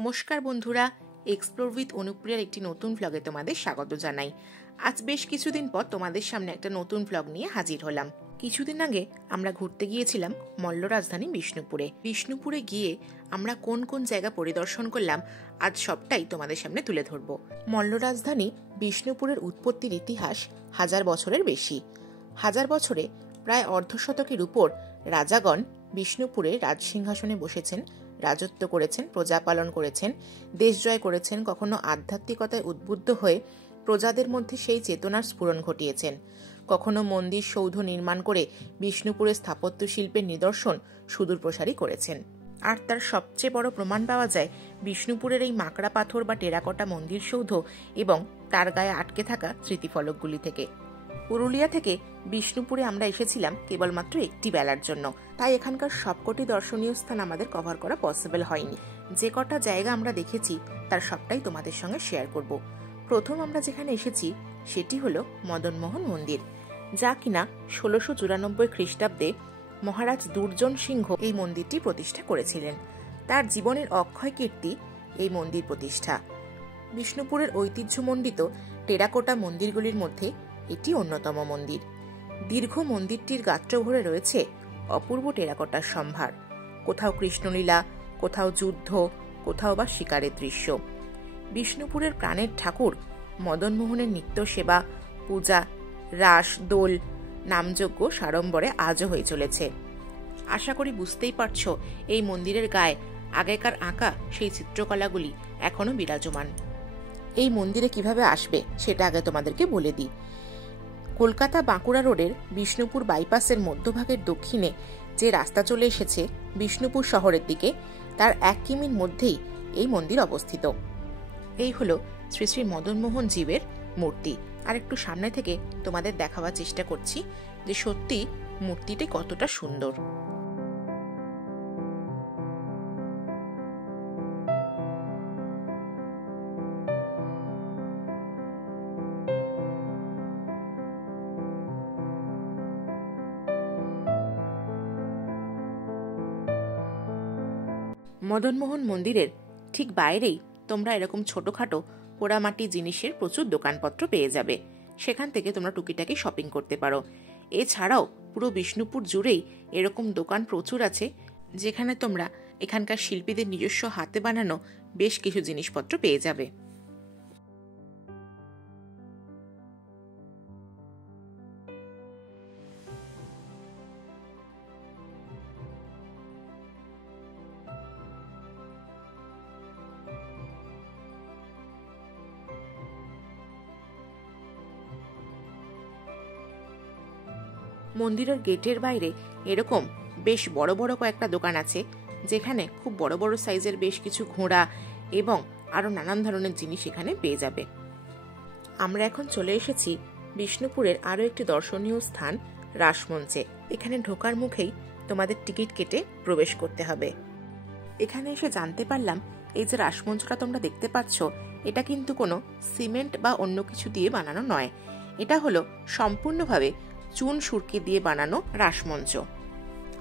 নমস্কার বন্ধুরা, explore with অনুপ্রিয়ার একটি নতুন ভ্লগে তোমাদের স্বাগত জানাই। আজ বেশ কিছুদিন পর তোমাদের সামনে একটা নতুন ভ্লগ নিয়ে হাজির হলাম। কিছুদিন আগে আমরা ঘুরতে গিয়েছিলাম মল্ল রাজধানী বিষ্ণুপুরে। বিষ্ণুপুরে গিয়ে আমরা কোন কোন জায়গা পরিদর্শন করলাম আজ সবটাই তোমাদের সামনে তুলে ধরবো। মল্ল রাজধানী বিষ্ণুপুরের উৎপত্তির ইতিহাস 1000 বছরের বেশি। 1000 বছরে প্রায় অর্ধশতকের উপর রাজাগণ বিষ্ণুপুরে রাজসিংহাসনে বসেছেন, রাজত্ব করেছেন, প্রজা পালন করেছেন, দেশ জয় করেছেন, কখনো আধ্যাত্মিকতায় উদ্বুদ্ধ হয়ে প্রজাদের মধ্যে সেই চেতনার স্ফুরণ ঘটিয়েছেন, কখনো মন্দির সৌধ নির্মাণ করে বিষ্ণুপুরের স্থাপত্য শিল্পের নিদর্শন সুদূর প্রসারী করেছেন। আর তার সবচেয়ে বড় প্রমাণ পাওয়া যায় বিষ্ণুপুরের এই মাকড়া পাথর বা টেরাকোটা মন্দির সৌধ এবং তার গায়ে আটকে থাকা স্মৃতিফলকগুলি থেকে। পুরুলিয়া থেকে বিষ্ণুপুরে আমরা এসেছিলাম কেবলমাত্র একটি বেলার জন্য, তাই এখানকার সবকটি দর্শনীয় স্থান আমাদের কভার করা পসিবল হয়নি। যে কটা জায়গা আমরা দেখেছি তার সবটাই তোমাদের সঙ্গে শেয়ার করব। প্রথম আমরা যেখানে এসেছি সেটি হলো মদনমোহন মন্দির, যা কিনা 1694 খ্রিস্টাব্দে মহারাজ দুর্জন সিংহ এই মন্দিরটি প্রতিষ্ঠা করেছিলেন। তার জীবনের অক্ষয় কীর্তি এই মন্দির প্রতিষ্ঠা। বিষ্ণুপুরের ঐতিহ্যমণ্ডিত টেরাকোটা মন্দিরগুলির মধ্যে এটি অন্যতম মন্দির। দীর্ঘ মন্দিরটির গাত্র ভরে রয়েছে অপূর্ব টেরাকোটার সম্ভার। কোথাও কৃষ্ণলীলা, কোথাও যুদ্ধ, কোথাও বা শিকারের দৃশ্য। বিষ্ণুপুরের প্রাণের ঠাকুর মদনমোহনের নিত্য সেবা, পূজা, রাস, দোল, নামযজ্ঞ সাড়ম্বরে আজও হয়ে চলেছে। আশা করি বুঝতেই পারছ এই মন্দিরের গায়ে আগেকার আঁকা সেই চিত্রকলাগুলি এখনো বিরাজমান। এই মন্দিরে কিভাবে আসবে সেটা আগে তোমাদেরকে বলে দিই। কলকাতা বাঁকুড়া রোডের বিষ্ণুপুর বাইপাসের মধ্যভাগের দক্ষিণে যে রাস্তা চলে এসেছে বিষ্ণুপুর শহরের দিকে, তার 1 কিমির মধ্যেই এই মন্দির অবস্থিত। এই হলো শ্রী শ্রী মদনমোহন জীবের মূর্তি। আর একটু সামনে থেকে তোমাদের দেখাবার চেষ্টা করছি যে সত্যি মূর্তিটি কতটা সুন্দর। মদনমোহন মন্দিরের ঠিক বাইরেই তোমরা এরকম ছোটখাটো পোড়ামাটি জিনিসের প্রচুর দোকানপত্র পেয়ে যাবে। সেখান থেকে তোমরা টুকিটাকি শপিং করতে পারো। এছাড়াও পুরো বিষ্ণুপুর জুড়েই এরকম দোকান প্রচুর আছে, যেখানে তোমরা এখানকার শিল্পীদের নিজস্ব হাতে বানানো বেশ কিছু জিনিসপত্র পেয়ে যাবে। মন্দিরের গেটের বাইরে এরকম বেশ বড় বড় কয়েকটা দোকান আছে, যেখানে খুব বড় বড় সাইজের বেশ কিছু ঘোড়া এবং আরো নানান ধরনের জিনিস এখানে পেয়ে যাবে। আমরা এখন চলে এসেছি বিষ্ণুপুরের আরো একটি দর্শনীয় স্থান রাসমঞ্চে। এখানে ঢোকার মুখেই তোমাদের টিকিট কেটে প্রবেশ করতে হবে। এখানে এসে জানতে পারলাম এই যে রাসমঞ্চটা তোমরা দেখতে পাচ্ছ, এটা কিন্তু কোনো সিমেন্ট বা অন্য কিছু দিয়ে বানানো নয়। এটা হলো সম্পূর্ণভাবে চুন সুরকি দিয়ে বানানো রাসমঞ্চ।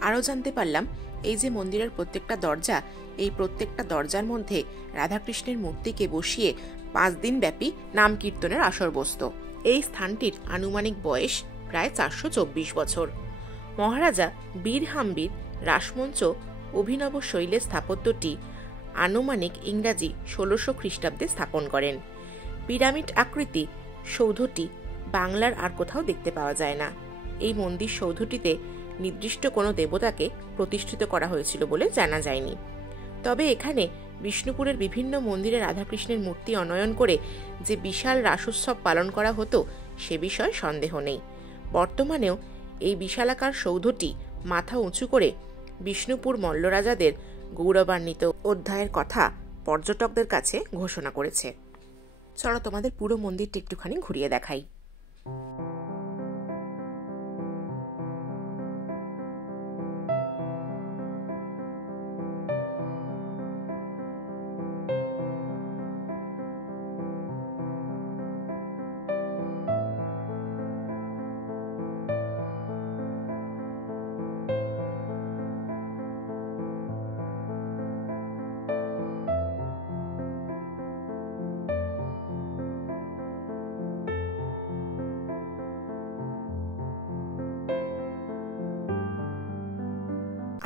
আরও জানতে পারলাম এই যে মন্দিরের প্রত্যেকটা দরজা, এই প্রত্যেকটা দরজার মধ্যে রাধাকৃষ্ণের মূর্তিকে বসিয়ে 5 দিন ব্যাপী নাম কীর্তনের আসর বসত। এই স্থানটির আনুমানিক বয়স প্রায় 424 বছর। মহারাজা বীর হাম্বির রাসমঞ্চ অভিনব শৈলের স্থাপত্যটি আনুমানিক ইংরাজি 1600 খ্রিস্টাব্দে স্থাপন করেন। পিরামিড আকৃতি সৌধটি বাংলার আর কোথাও দেখতে পাওয়া যায় না। এই মন্দির সৌধটিতে নির্দিষ্ট কোনো দেবতাকে প্রতিষ্ঠিত করা হয়েছিল বলে জানা যায়নি। তবে এখানে বিষ্ণুপুরের বিভিন্ন মন্দিরে রাধাকৃষ্ণের মূর্তি অনয়ন করে যে বিশাল রাসোৎসব পালন করা হতো সে বিষয়ে সন্দেহ নেই। বর্তমানেও এই বিশালাকার সৌধটি মাথা উঁচু করে বিষ্ণুপুর মল্লরাজাদের গৌরবান্বিত অধ্যায়ের কথা পর্যটকদের কাছে ঘোষণা করেছে। চলো তোমাদের পুরো মন্দিরটি একটুখানি ঘুরিয়ে দেখাই।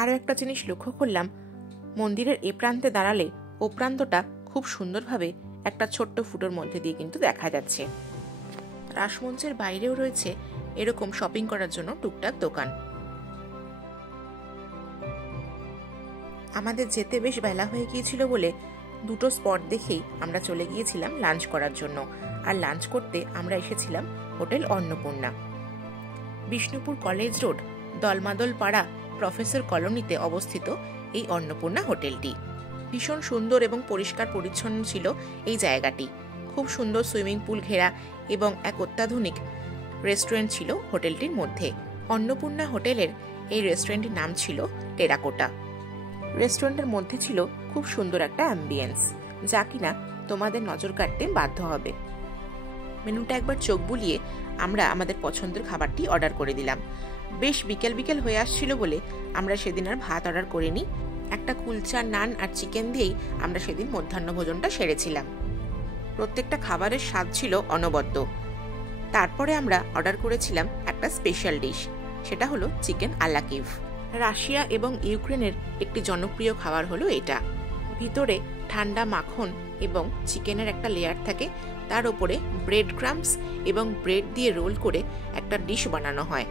আরও একটা জিনিস লক্ষ্য করলাম, মন্দিরের এ প্রান্তে দাঁড়ালে ও প্রান্তটা খুব সুন্দরভাবে একটা ছোট্ট ফুটোর মধ্যে দিয়ে কিন্তু দেখা যাচ্ছে। রাসমঞ্চের বাইরেও রয়েছে এরকম শপিং করার জন্য টুকটাক দোকান। আমাদের যেতে বেশ বেলা হয়ে গিয়েছিল বলে দুটো স্পট দেখেই আমরা চলে গিয়েছিলাম লাঞ্চ করার জন্য। আর লাঞ্চ করতে আমরা এসেছিলাম hotel Annapurna. Bishnupur college road, Dalmadal পাড়া, প্রফেসর কলোনিতে অবস্থিত এই অন্নপূর্ণা হোটেলটি। ভীষণ সুন্দর এবং পরিষ্কার পরিচ্ছন্ন ছিল এই জায়গাটি। খুব সুন্দর সুইমিং পুল ঘেরা এবং এক অত্যাধুনিক রেস্টুরেন্ট ছিল হোটেলটির মধ্যে। অন্নপূর্ণা হোটেলের এই রেস্টুরেন্টের নাম ছিল টেরাকোটা। রেস্টুরেন্টের মধ্যে ছিল খুব সুন্দর একটা অ্যাম্বিয়েন্স, যা কিনা তোমাদের নজর কাটতে বাধ্য হবে। মেনুটা একবার চোখ বুলিয়ে আমরা আমাদের পছন্দের খাবারটি অর্ডার করে দিলাম। বেশ বিকেল বিকেল হয়ে আসছিল বলে আমরা সেদিন আর ভাত অর্ডার করিনি। একটা কুলচা, নান আর চিকেন দিয়েই আমরা সেদিন মধ্যাহ্ন ভোজনটা সেরেছিলাম। প্রত্যেকটা খাবারের স্বাদ ছিল অনবদ্য। তারপরে আমরা অর্ডার করেছিলাম একটা স্পেশাল ডিশ, সেটা হলো চিকেন আলাকিভ। রাশিয়া এবং ইউক্রেনের একটি জনপ্রিয় খাবার হলো এটা। ভিতরে ঠান্ডা মাখন এবং চিকেনের একটা লেয়ার থাকে, তার উপরে ব্রেড ক্রাম্বস এবং ব্রেড দিয়ে রোল করে একটা ডিশ বানানো হয়।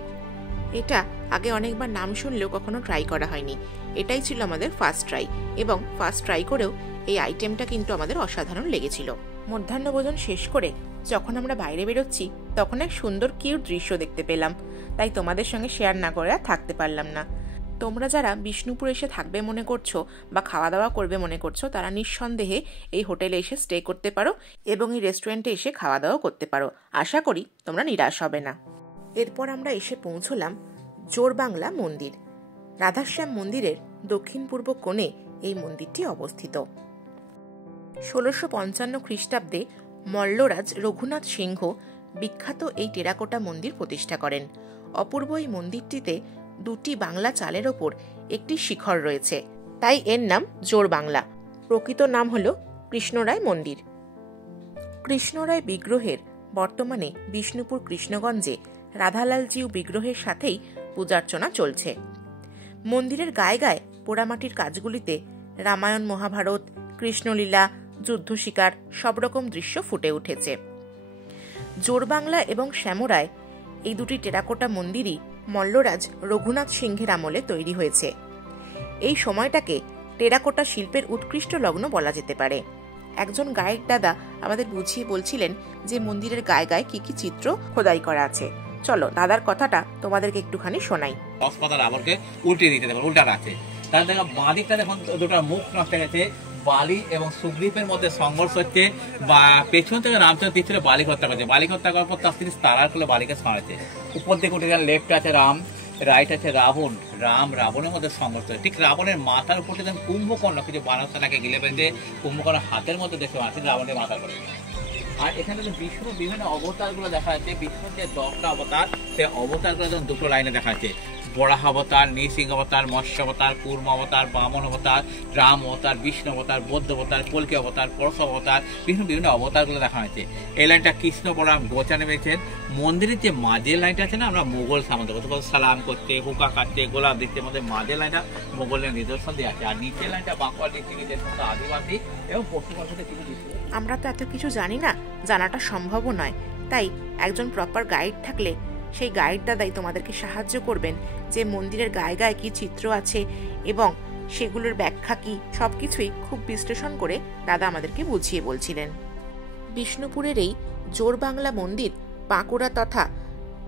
এটা আগে অনেকবার নাম শুনলেও কখনো ট্রাই করা হয়নি। এটাই ছিল আমাদের ফার্স্ট ট্রাই, এবং ফার্স্ট ট্রাই করেও এই আইটেমটা কিন্তু আমাদের অসাধারণ লেগেছিল। মধ্যাহ্ন ভোজন শেষ করে যখন আমরা বাইরে বেরোচ্ছি তখন এক সুন্দর কিউট দৃশ্য দেখতে পেলাম, তাই তোমাদের সঙ্গে শেয়ার না করে আর থাকতে পারলাম না। তোমরা যারা বিষ্ণুপুর এসে থাকবে মনে করছো বা খাওয়া দাওয়া করবে মনে করছো, তারা নিঃসন্দেহে এই হোটেলে এসে স্টে করতে পারো এবং এই রেস্টুরেন্টে এসে খাওয়া দাওয়া করতে পারো। আশা করি তোমরা নিরাশ হবে না। এরপর আমরা এসে পৌঁছলাম জোরবাংলা মন্দির। রাধাশ্যাম মন্দিরের দক্ষিণ পূর্ব কোণে এই মন্দিরটি অবস্থিত। 1655 খ্রিস্টাব্দে মল্লরাজ রঘুনাথ সিংহ বিখ্যাত এই টেরাকোটা মন্দির প্রতিষ্ঠা করেন। অপূর্ব এই মন্দিরটিতে দুটি বাংলা চালের ওপর একটি শিখর রয়েছে, তাই এর নাম জোরবাংলা। প্রকৃত নাম হল কৃষ্ণরায় মন্দির। কৃষ্ণরায় বিগ্রহের বর্তমানে বিষ্ণুপুর কৃষ্ণগঞ্জে রাধালালজিউ বিগ্রহের সাথেই পূজার্চনা চলছে। মন্দিরের গায়ে গায়ে পোড়ামাটির কাজগুলিতে রামায়ণ, মহাভারত, কৃষ্ণলীলা, যুদ্ধ শিকার সব রকম দৃশ্য ফুটে উঠেছে। জোরবাংলা এবং শ্যামরায় এই দুটি টেরাকোটা মন্দিরই মল্লরাজ রঘুনাথ সিংহের আমলে তৈরি হয়েছে। এই সময়টাকে টেরাকোটা শিল্পের উৎকৃষ্ট লগ্ন বলা যেতে পারে। একজন গাইড দাদা আমাদের বুঝিয়ে বলছিলেন যে মন্দিরের গায়ে গায়ে কি কি চিত্র খোদাই করা আছে। চলো দাদার কথাটা তোমাদেরকে একটুখানি শোনাই। রাবণকে উল্টে দিতে দেবেন, উল্টা আছে। তার দেখো বাঁ দিকটা দেখুন দুটো মুখ নষ্ট গেছে, বালি এবং সুগ্রীবের মধ্যে সংঘর্ষ হচ্ছে, বা পেছন থেকে রামচন্দ্র তীর বালি হত্যা করছে। বালি হত্যা করার পর তার তিনি তারার করলে বালিকে সরাচ্ছে। উপর দিকে উঠে গেলেন, লেফট আছে রাম, রাইট আছে রাবণ। রাবণের মধ্যে সংঘর্ষ, ঠিক রাবণের মাথার উপর দেখেন কুম্ভকর্ণ কিছু বানরসেনাকে গিলে ফেলছে। কুম্ভকর্ণ হাতের মধ্যে দেখতে পাচ্ছি রাবণের মাথা করে। আর এখানে বিষ্ণুর বিভিন্ন অবতারগুলো দেখা যাচ্ছে। বিষ্ণুর যে 10টা অবতার, সেই অবতারগুলো যেমন দুটো লাইনে দেখা যাচ্ছে। বরাহ অবতার, নৃসিংহ অবতার, মৎস্য অবতার, কুর্ম অবতার, বামন অবতার, রাম অবতার, বিষ্ণু অবতার, বৌদ্ধ অবতার, কল্কি অবতার, পরশ অবতার, বিভিন্ন অবতারগুলো দেখা যাচ্ছে। এই লাইনটা কৃষ্ণ বলরাম গোচা নেমেছেন। মন্দিরের যে মাঝের লাইনটা আছে না, আমরা মোগল সামন্ত সালাম করতে, হুকা কাটতে, গোলাপ দিচ্ছে, মধ্যে মাঝের লাইনটা মোগলের নিদর্শন দিয়ে আছে। আর নিচের লাইনটা বাঁকুড়া ডিস্ট্রিক্টের যে সমস্ত আদিবাসী এবং পশ্চিমবঙ্গের কিছু দিচ্ছে। আমরা তো এত কিছু জানি না, জানাটা সম্ভবও নয়। তাই একজন প্রপার গাইড থাকলে সেই গাইড দাদাই তোমাদেরকে সাহায্য করবেন যে মন্দিরের গায়ে গায়ে কি চিত্র আছে এবং সেগুলোর ব্যাখ্যা কি, সবকিছুই খুব বিশ্লেষণ করে দাদা আমাদেরকে বুঝিয়ে বলছিলেন। বিষ্ণুপুরের এই জোরবাংলা মন্দির বাঁকুড়া তথা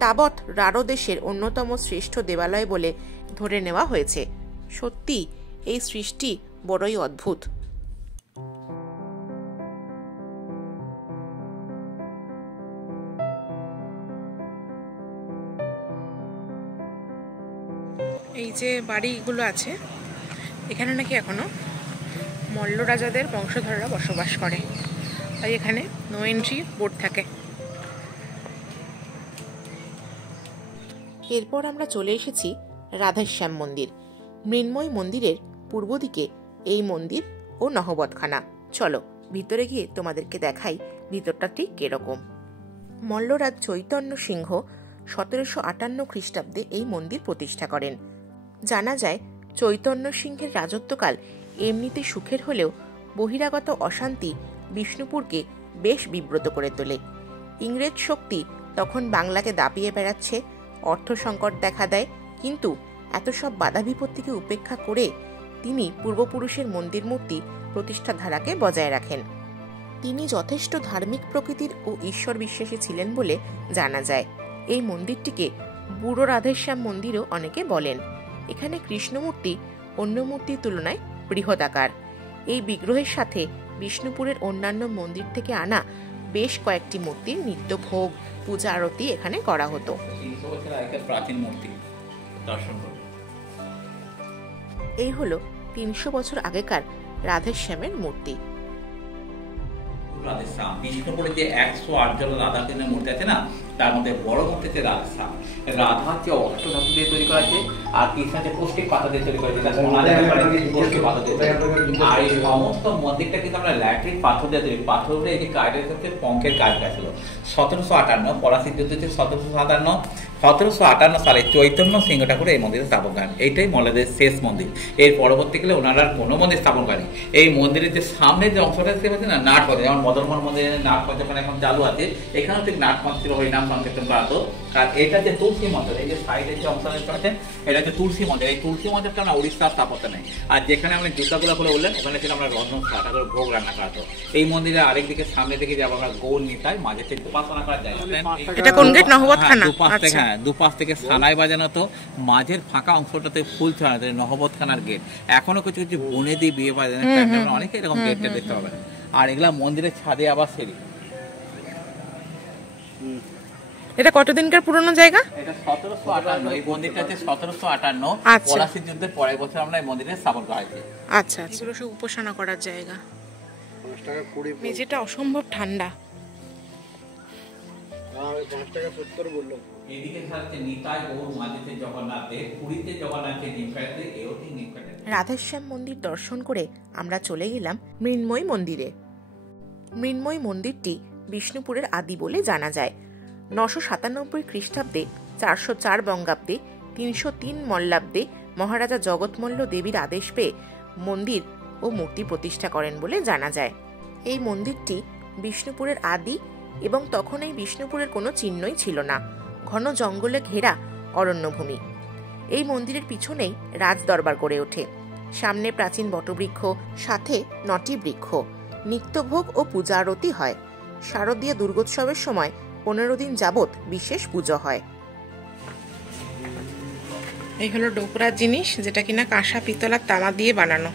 তাবৎ রাঢ় দেশের অন্যতম শ্রেষ্ঠ দেবালয় বলে ধরে নেওয়া হয়েছে। সত্যি এই সৃষ্টি বড়ই অদ্ভুত। এই যে বাড়িগুলো আছে এখানে নাকি এখনো মল্ল রাজাদের বংশধররা বসবাস করে, তাই এখানে নো এন্ট্রি বোর্ড থাকে। এরপর আমরা চলে এসেছি রাধাশ্যাম মন্দির। মৃন্ময় মন্দিরের পূর্ব দিকে এই মন্দির ও নহবতখানা। চলো ভিতরে গিয়ে তোমাদেরকে দেখাই ভিতরটা ঠিক কিরকম। মল্লরাজ চৈতন্য সিংহ 1758 খ্রিস্টাব্দে এই মন্দির প্রতিষ্ঠা করেন। জানা যায় চৈতন্য সিংহের রাজত্বকাল এমনিতে সুখের হলেও বহিরাগত অশান্তি বিষ্ণুপুরকে বেশ বিব্রত করে তোলে। ইংরেজ শক্তি তখন বাংলাকে দাপিয়ে বেড়াচ্ছে, অর্থ সংকট দেখা দেয়, কিন্তু এত সব বাধা বিপত্তিকে উপেক্ষা করে তিনি পূর্বপুরুষের মন্দির মূর্তি প্রতিষ্ঠার ধারাকে বজায় রাখেন। তিনি যথেষ্ট ধার্মিক প্রকৃতির ও ঈশ্বর বিশ্বাসী ছিলেন বলে জানা যায়। এই মন্দিরটিকে বুড়ো রাধেশ্যাম মন্দিরও অনেকে বলেন। এখানে কৃষ্ণমূর্তি অন্য মূর্তির তুলনায় বৃহদাকার। এই বিগ্রহের সাথে বিষ্ণুপুরের অন্যান্য মন্দির থেকে আনা বেশ কয়েকটি মূর্তির নিত্য ভোগ, পূজা আরতি এখানে করা হতো। প্রাচীন মূর্তি দর্শন করব। এই হলো 300 বছর আগেকার রাধেশ্যামের মূর্তি। রাধেশ্যাম বিষ্ণুপুরে যে 108 জন রাধা কৃষ্ণের মূর্তি আছে না, তার মধ্যে বড় মূর্তি হচ্ছে রাধেশ্যাম। রাধা হচ্ছে অষ্টধাতু দিয়ে তৈরি করা আছে, আর কৃষ্ণ হচ্ছে কৌষ্টিক পাতা দিয়ে তৈরি করা আছে। আর এই সমস্ত মন্দিরটা কিন্তু আমরা ল্যাট্রিক পাথর দিয়ে তৈরি। পাথরে এই যে কাজের হচ্ছে পঙ্কের কাজ ছিল। 1758 পলাশীর যুদ্ধ হচ্ছে 1757 সালে চৈতন্য সিংহ ঠাকুর এই মন্দিরে স্থাপন করেন। এইটাই মল্লদের শেষ মন্দির। এর পরবর্তীকালে ওনারা কোনো মন্দির স্থাপন করেনি। এই মন্দিরের যে সামনে যে অংশটা আছে না, নাট পথে, যেমন মদনমোহন মন্দিরে নাট পথে এখন চালু আছে, এখানেও ঠিক নাট পথ ছিল, হরিনাম সংকীর্তন করা হতো। আর এটা যে তুলসী মন্দির, এই যে সাইডের যে অংশ আছে, এটা হচ্ছে তুলসী মন্দির। এই তুলসী মন্দিরটা আমরা উড়িষ্যার স্থাপত্য নেই। আর যেখানে আমরা জুতাগুলো খুলে বললেন, ওখানে ছিল আমরা রন্ধনশালা, ঠাকুর ভোগ রান্না করা হতো। এই মন্দিরে আরেকদিকে সামনে দিকে যাবো আমরা গৌর নিতাই, মাঝে থেকে উপাসনা করা যায়। এটা কোন গেট? নহবতখানা। দুপাশ থেকে সানাই বাজানো হতো, মাঝের ফাঁকা অংশটাতে ফুল ছড়ানো, নহবতখানার গেট। এখনো কিছু কিছু বনেদি বিয়ে বাজানো অনেকে এরকম গেটটা দেখতে পাবেন। আর এগুলা মন্দিরের ছাদে আবার সিঁড়ি। এটা কতদিনকার পুরনো জায়গা? এটা 1758। এই মন্দিরটা হচ্ছে 1758 পলাশীর যুদ্ধের পরের বছর আমরা এই মন্দিরে স্থাপন করা হয়েছে। আচ্ছা, এগুলো সব উপাসনা করার জায়গা। মেঝেটা অসম্ভব ঠান্ডা। রাধেশ্যাম মন্দির দর্শন করে আমরা চলে গেলাম মৃন্ময় মন্দিরে। মৃন্ময় মন্দিরটি বিষ্ণুপুরের আদি বলে জানা যায়। 997 খ্রিস্টাব্দে, 404 বঙ্গাব্দে, 303 মল্লাব্দে মহারাজা জগৎমল্ল দেবীর আদেশ পেয়ে মন্দির ও মূর্তি প্রতিষ্ঠা করেন বলে জানা যায়। এই মন্দিরটি বিষ্ণুপুরের আদি এবং তখন এই বিষ্ণুপুরের কোনো চিহ্নই ছিল না। ঘন জঙ্গলে ঘেরা অরণ্যভূমি। এই মন্দিরের পিছনেই রাজ দরবার গড়ে ওঠে। সামনে প্রাচীন বটবৃক্ষ, সাথে 9টি বৃক্ষ। নিত্যভোগ ও পূজা আরতি হয়। শারদীয় দুর্গোৎসবের সময় 15 দিন যাবৎ বিশেষ পুজো হয়। এই হলো ডোকরার জিনিস, যেটা কিনা কাঁসা, পিতল আর তামা দিয়ে বানানো।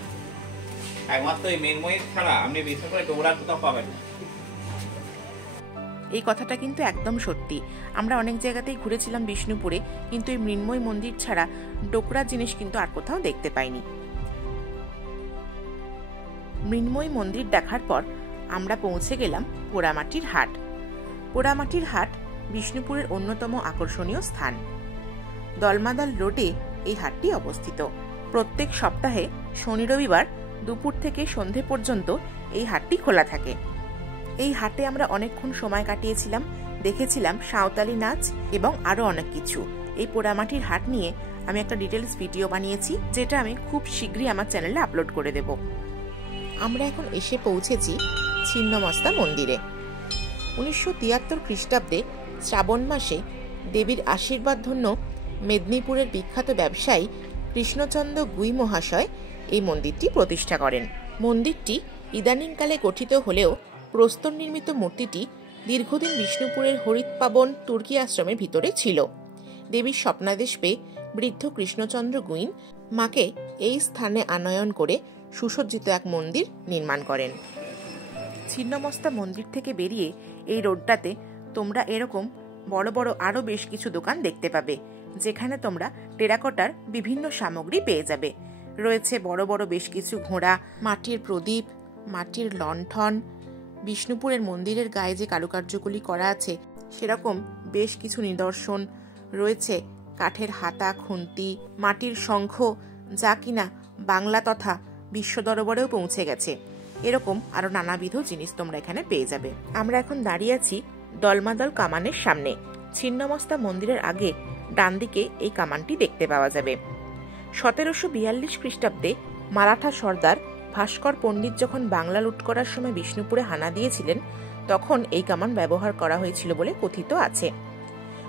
একমাত্র এই মৃন্ময়ী ছাড়া আপনি বিষ্ণুপুরে ডোকরা কোথাও পাবেন না। এই কথাটা কিন্তু একদম সত্যি। আমরা অনেক জায়গাতেই ঘুরেছিলাম বিষ্ণুপুরে, কিন্তু এই মৃন্ময় মন্দির ছাড়া ডোকরা জিনিস কিন্তু আর কোথাও দেখতে পাইনি। মৃন্ময় মন্দির দেখার পর আমরা পৌঁছে গেলাম পোড়ামাটির হাট। পোড়ামাটির হাট বিষ্ণুপুরের অন্যতম আকর্ষণীয় স্থান। দলমাদল রোডে এই হাটটি অবস্থিত। প্রত্যেক সপ্তাহে শনি রবিবার দুপুর থেকে সন্ধে পর্যন্ত এই হাটটি খোলা থাকে। এই হাটে আমরা অনেকক্ষণ সময় কাটিয়েছিলাম, দেখেছিলাম সাঁওতালি নাচ এবং আরো অনেক কিছু। এই পোড়ামাটির হাট নিয়ে আমি একটা ডিটেলস ভিডিও বানিয়েছি, যেটা আমি খুব শীঘ্রই আমার চ্যানেলে আপলোড করে দেব। আমরা এখন এসে পৌঁছেছি ছিন্নমস্তা মন্দিরে। 1973 খ্রিস্টাব্দে শ্রাবণ মাসে দেবীর আশীর্বাদ ধন্য মেদিনীপুরের বিখ্যাত ব্যবসায়ী কৃষ্ণচন্দ্র গুই মহাশয় এই মন্দিরটি প্রতিষ্ঠা করেন। মন্দিরটি ইদানিংকালে গঠিত হলেও প্রস্তর নির্মিত মূর্তিটি দীর্ঘদিন বিষ্ণুপুরের হরিৎপাবন তুর্কি আশ্রমের ভিতরে ছিল। দেবীর স্বপ্নাদেশ পেয়ে বৃদ্ধ কৃষ্ণচন্দ্র গুইন মাকে এই স্থানে আনয়ন করে সুসজ্জিত এক মন্দির নির্মাণ করেন। ছিন্নমস্তা মন্দির থেকে বেরিয়ে এই রোডটাতে তোমরা এরকম বড় বড় আরো বেশ কিছু দোকান দেখতে পাবে, যেখানে তোমরা টেরাকোটার বিভিন্ন সামগ্রী পেয়ে যাবে। রয়েছে বড় বড় বেশ কিছু ঘোড়া, মাটির প্রদীপ, মাটির লণ্ঠন, বিষ্ণুপুরের মন্দিরের গায়ে যে কারুকার্যগুলি করা আছে সেরকম বেশ কিছু নিদর্শন রয়েছে। কাঠের হাতা, খুন্তি, মাটির শঙ্খ, যা কিনা বাংলা তথা বিশ্ব দরবারেও পৌঁছে গেছে। এরকম আরো নানাবিধ জিনিস তোমরা এখানে পেয়ে যাবে। আমরা এখন দাঁড়িয়ে আছি দলমাদল কামানের সামনে। ছিন্নমস্তা মন্দিরের আগে ডান দিকে এই কামানটি দেখতে পাওয়া যাবে। 1742 খ্রিস্টাব্দে মারাঠা সর্দার ভাস্কর পণ্ডিত যখন বাংলা লুট করার সময় বিষ্ণুপুরে হানা দিয়েছিলেন, তখন এই কামান ব্যবহার করা হয়েছিল বলে কথিত আছে।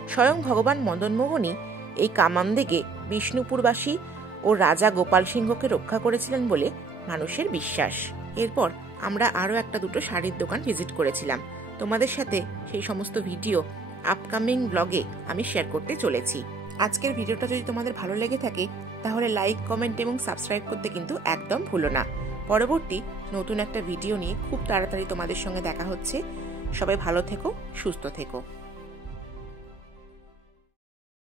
স্বয়ং ভগবান মদনমোহনই এই কামান থেকে বিষ্ণুপুরবাসী ও রাজা গোপাল সিংহকে রক্ষা করেছিলেন বলে মানুষের বিশ্বাস। এরপর আমরা আরও একটা দুটো শাড়ির দোকান ভিজিট করেছিলাম। তোমাদের সাথে সেই সমস্ত ভিডিও আপকামিং ব্লগে আমি শেয়ার করতে চলেছি। আজকের ভিডিওটা যদি তোমাদের ভালো লেগে থাকে তাহলে লাইক, কমেন্ট এবং সাবস্ক্রাইব করতে কিন্তু একদম ভুলো না। পরবর্তী নতুন একটা ভিডিও নিয়ে খুব তাড়াতাড়ি তোমাদের সঙ্গে দেখা হচ্ছে। সবাই ভালো থেকো, সুস্থ থেকো।